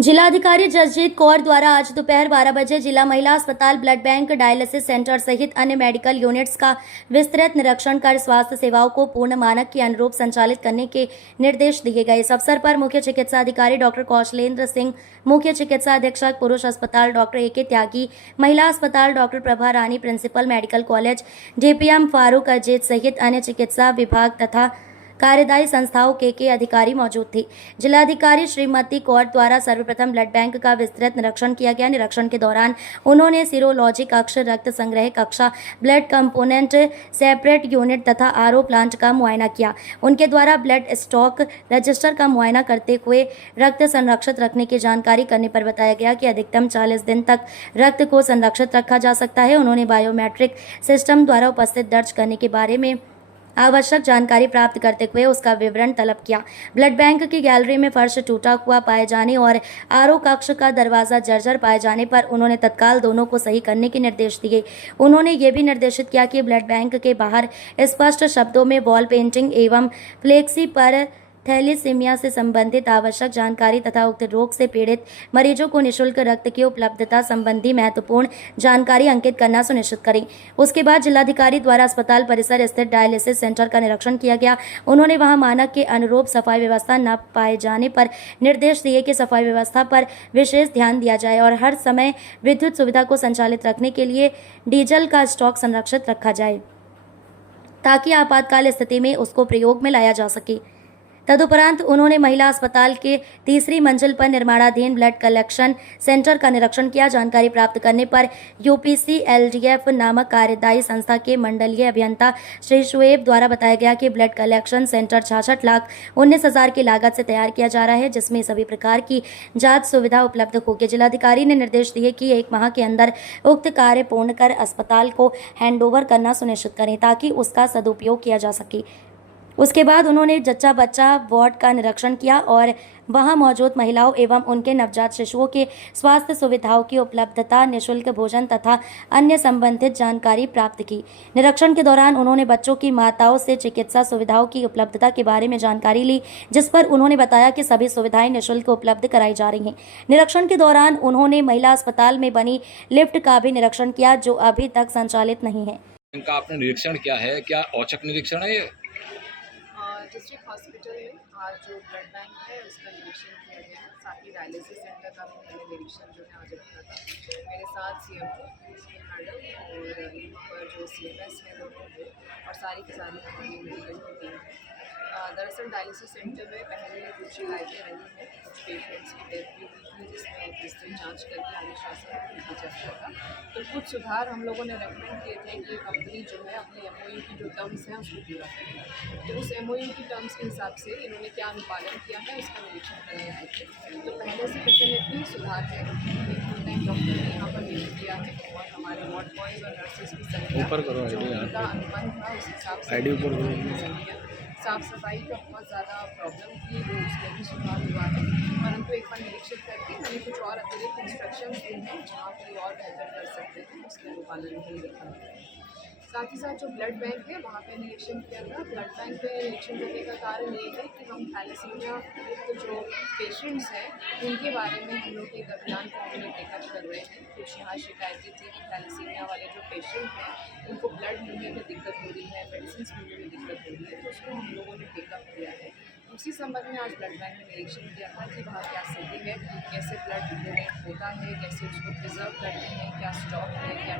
जिलाधिकारी जसजीत कौर द्वारा आज दोपहर 12 बजे जिला महिला अस्पताल ब्लड बैंक डायलिसिस सेंटर सहित अन्य मेडिकल यूनिट्स का विस्तृत निरीक्षण कर स्वास्थ्य सेवाओं को पूर्ण मानक के अनुरूप संचालित करने के निर्देश दिए गए। इस अवसर पर मुख्य चिकित्सा अधिकारी डॉक्टर कौशलेंद्र सिंह, मुख्य चिकित्सा अधीक्षक पुरुष अस्पताल डॉक्टर ए.के. त्यागी, महिला अस्पताल doctor Prabha Rani, principal medical college DPM Farooq Ajit सहित अन्य चिकित्सा विभाग तथा कार्यदायी संस्थाओं के अधिकारी मौजूद थे। जिलाधिकारी श्रीमती कौर द्वारा सर्वप्रथम ब्लड बैंक का विस्तृत निरीक्षण किया गया। निरीक्षण के दौरान उन्होंने सीरोलॉजी कक्ष, रक्त संग्रह कक्षा, ब्लड कंपोनेंट सेपरेट यूनिट तथा आरओ प्लांट का मुआयना किया। उनके द्वारा ब्लड स्टॉक रजिस्टर का मुआयना करते हुए रक्त संरक्षित रखने की जानकारी करने पर बताया गया कि अधिकतम 40 दिन तक रक्त को संरक्षित रखा जा सकता है। उन्होंने बायोमेट्रिक सिस्टम द्वारा उपस्थित दर्ज करने के बारे में आवश्यक जानकारी प्राप्त करते हुए उसका विवरण तलब किया। ब्लड बैंक की गैलरी में फर्श टूटा हुआ पाए जाने और आरओ कक्ष का दरवाजा जर्जर पाए जाने पर उन्होंने तत्काल दोनों को सही करने के निर्देश दिए। उन्होंने ये भी निर्देशित किया कि ब्लड बैंक के बाहर स्पष्ट शब्दों में वॉल पेंटिंग एवं फ्लेक्सी पर थैलीसीमिया से संबंधित आवश्यक जानकारी तथा उक्त रोग से पीड़ित मरीजों को निःशुल्क रक्त की उपलब्धता संबंधी महत्वपूर्ण जानकारी अंकित करना सुनिश्चित करें। उसके बाद जिलाधिकारी द्वारा अस्पताल परिसर स्थित डायलिसिस सेंटर का निरीक्षण किया गया। उन्होंने वहां मानक के अनुरूप सफाई व्यवस्था न पाए जाने पर निर्देश दिए कि सफाई व्यवस्था पर विशेष ध्यान दिया जाए और हर समय विद्युत सुविधा को संचालित रखने के लिए डीजल का स्टॉक संरक्षित रखा जाए ताकि आपातकाल स्थिति में उसको प्रयोग में लाया जा सके। तदुपरांत उन्होंने महिला अस्पताल के तीसरी मंजिल पर निर्माणाधीन ब्लड कलेक्शन सेंटर का निरीक्षण किया। जानकारी प्राप्त करने पर यूपीसी एलडीएफ नामक कार्यदायी संस्था के मंडलीय अभियंता श्री शुएब द्वारा बताया गया कि ब्लड कलेक्शन सेंटर 66,19,000 की लागत से तैयार किया जा रहा है, जिसमें सभी प्रकार की जांच सुविधा उपलब्ध होगी। जिलाधिकारी ने निर्देश दिए कि 1 माह के अंदर उक्त कार्य पूर्ण कर अस्पताल को हैंडओवर करना सुनिश्चित करें ताकि उसका सदुपयोग किया जा सके। उसके बाद उन्होंने जच्चा बच्चा वार्ड का निरीक्षण किया और वहां मौजूद महिलाओं एवं उनके नवजात शिशुओं के स्वास्थ्य सुविधाओं की उपलब्धता, निःशुल्क भोजन तथा अन्य संबंधित जानकारी प्राप्त की। निरीक्षण के दौरान उन्होंने बच्चों की माताओं से चिकित्सा सुविधाओं की उपलब्धता के बारे में जानकारी ली, जिस पर उन्होंने बताया कि सभी सुविधाएं निःशुल्क उपलब्ध कराई जा रही हैं। निरीक्षण के दौरान उन्होंने महिला अस्पताल में बनी लिफ्ट का भी निरीक्षण किया, जो अभी तक संचालित नहीं है। इनका आपने निरीक्षण किया है, क्या औचक निरीक्षण है ये? डिस्ट्रिक्ट हॉस्पिटल में आज जो ब्लड बैंक है उसका निरीक्षण किया गया। साथ ही डायलिसिस सेंटर का भी मैंने निरीक्षण जो है आज रखा था। मेरे साथ सीएमओ मैडम और यहाँ पर जो सीएमएस है दोनों और सारी की सारी हमारी मेडिकल की टीम है। दरअसल डायलिसिस सेंटर में पहले कुछ शिकायतें रही हैं, कुछ पेशेंट्स की डेथ भी हुई थी, जिसमें विस्तृत जाँच करके आगे शासन भेजा जाता था। तो कुछ सुधार हम लोगों ने रेकमेंड किए थे कि कंपनी जो है अपने एमओयू की जो टर्म्स हैं उसको पूरा करें। तो उस एमओयू की टर्म्स के हिसाब से इन्होंने क्या अनुपालन किया है उसका निरीक्षण करने आए थे। तो पहले से डेफिनेटली सुधार है। फुल टाइम डॉक्टर ने यहाँ पर नियुक्त किया है और हमारे वार्ड बॉयज़ और नर्सेज की संख्या जो उनका अनुबंध था उस हिसाब से साफ़ सफाई का बहुत ज़्यादा प्रॉब्लम थी, वो उसमें भी सुधार हुआ है। परंतु एक बार निरीक्षित करके मैंने कुछ और अतिरिक्त इंस्ट्रक्शन दी हैं जहाँ पर और बेहतर कर सकते हैं, उसके अनुपालन के लिए रखा है। साथ ही साथ जो ब्लड बैंक है वहाँ पे निरीक्षण किया था। ब्लड बैंक पे निरीक्षण करने का कारण ये है कि हम थैलेसीमिया के जो पेशेंट्स हैं उनके बारे में हम लोग एक अभियान को हमने टेकअप कर रहे हैं। कुछ यहाँ शिकायतें थी कि थैलेसीमिया वाले जो पेशेंट हैं उनको ब्लड मिलने में दिक्कत हो रही है, मेडिसिन मिलने में दिक्कत हो रही है, तो उसको हम लोगों ने टेकअप किया है। उसी संबंध में आज ब्लड बैंक में निरीक्षण किया था कि वहाँ क्या स्थिति है, कैसे ब्लड डोनेट होता है, कैसे उसको प्रिजर्व करते हैं, क्या स्टॉक है, क्या